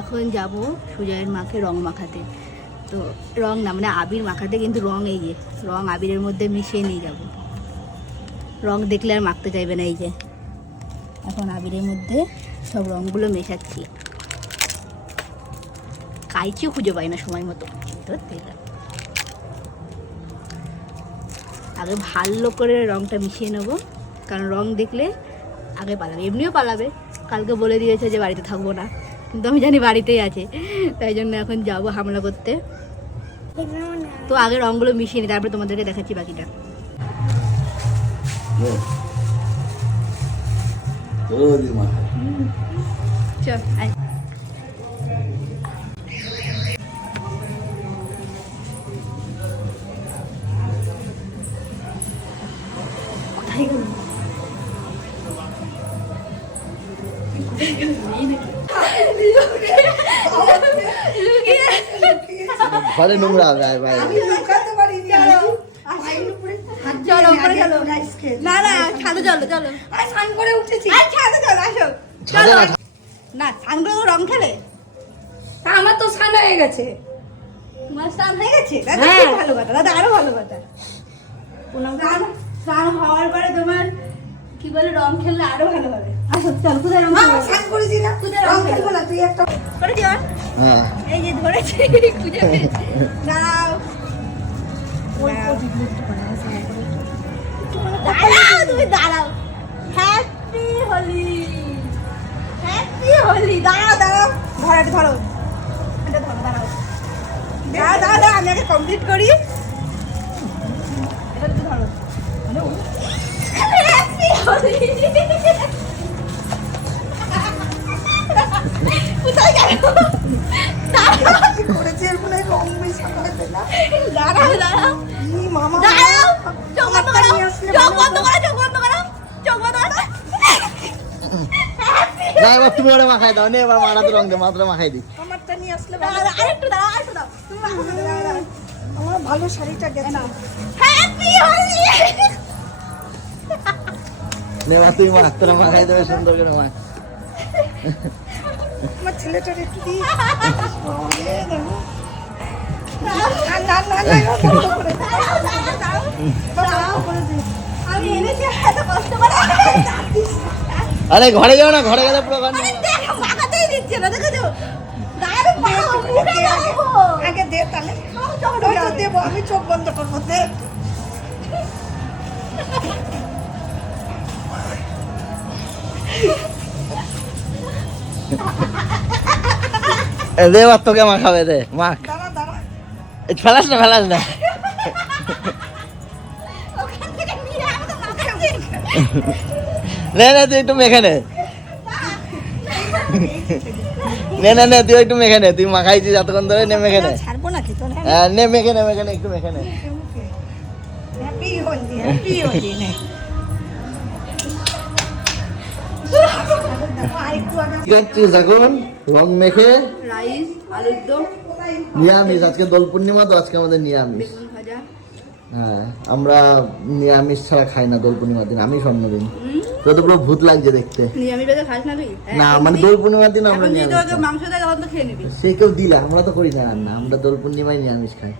এখন যাব সুজয়ের মাকে রং মাখাতে। তো রং না মানে আবির মাখাতে কিন্তু রং এই যে, রং আবিরের মধ্যে মিশিয়ে নিয়ে যাব। রং দেখলে আর মাখতে চাইবে না এই যে। এখন আবিরের মধ্যে সব রঙগুলো মেশাচ্ছি। কাইচিও খুঁজে পাই না সময় মতো। আগে ভালো করে রংটা মিশিয়ে নেব, কারণ রং দেখলে আগে পালাবে, এমনিও পালাবে। কালকে বলে দিয়েছে যে বাড়িতে থাকব না। কিন্তু আমি জানি বাড়িতেই আছে। তাই জন্য এখন যাব হামলা করতে। তো আগে রঙগুলো মিশিয়ে নিই তারপরে তোমাদেরকে দেখাচ্ছি বাকিটা। চলো দিদিমা চল, আয়। কোথায় গেল? ঘরে নোংরা হবে আয় বাইরে চলো। উপরে চলো না না ছাদে চলো চলো। স্নান করে উঠেছি। আর ছাদে চলো আসো। চলো। না- না স্নান করে রং খেলে? তা আমার তো স্নান হয়ে গেছে। তোমার স্নান হয়ে গেছে? দাদা হ্যাঁ। খুব ভালো কথা দাদা আরও ভালো কথা। স্নান স্নান হওয়ার পরে তোমার কি বলে রং খেললে আরও দাঁড়াও। দাঁড়াও। তুমি দাঁড়াও। হ্যাপি হোলি হ্যাপি হোলি দাঁড়াও দাঁড়াও। ধরো ধরো। এটা ধরো দাঁড়াও। দাঁড়াও দাঁড়াও দাঁড়াও, আমি আগে কমপ্লিট করি। এটা ধরো। হ্যাপি হোলি না এবার তুমি ওরা মাখাই দাও। নে এবার মারাতে রং দে মাত্র মাখাই দি আমারটা নিয়ে আসলে আরেকটু দাঁড়াও আরেকটু দাও তুমি মাখো, দাঁড়াও, দাঁড়াও। আমার ভালো শাড়িটা গেছে হ্যাপি হোলি নে এবার তুমি মাখ মাখাই দেবে সুন্দর করে মাখ আমার ছেলেটার একটু দিই ওরে দেখো। না না না না না, বন্ধ করে দে। দাঁড়াও দাঁড়াও দাঁড়াও দাঁড়াও করে দে। আমি এনেছি এত কষ্ট করে আরে ঘরে যাও না ঘরে গেলে পুরো গান আগে। দে তাহলে। তো দেবো আমি চোখ বন্ধ করব দে। দে তোকে মাখাবে দে মাখ ফেলাস না ফেলাস না। নে নে তুই একটু মেখে নে। নে না নে তুই একটু মেখে নে। তুই মাখাইছিস এতক্ষণ ধরে নে মেখে নে। হ্যাঁ নে মেখে নে মেখে নে একটু মেখে নে। এখন? রং মেখে? রাইস আলুর দম। নিরামিষ আজকে দোল পূর্ণিমা তো আজকে আমাদের নিরামিষ। হ্যাঁ আমরা নিরামিষ ছাড়া খাই না দোল পূর্ণিমার দিন আমি স্বর্ণদিন। তো তো পুরো ভূত লাগছে দেখতে। না মানে দোল পূর্ণিমার দিন আমরা সে কেউ দিলা আমরা তো করি না রান্না আমরা দোল পূর্ণিমায় নিরামিষ খাই।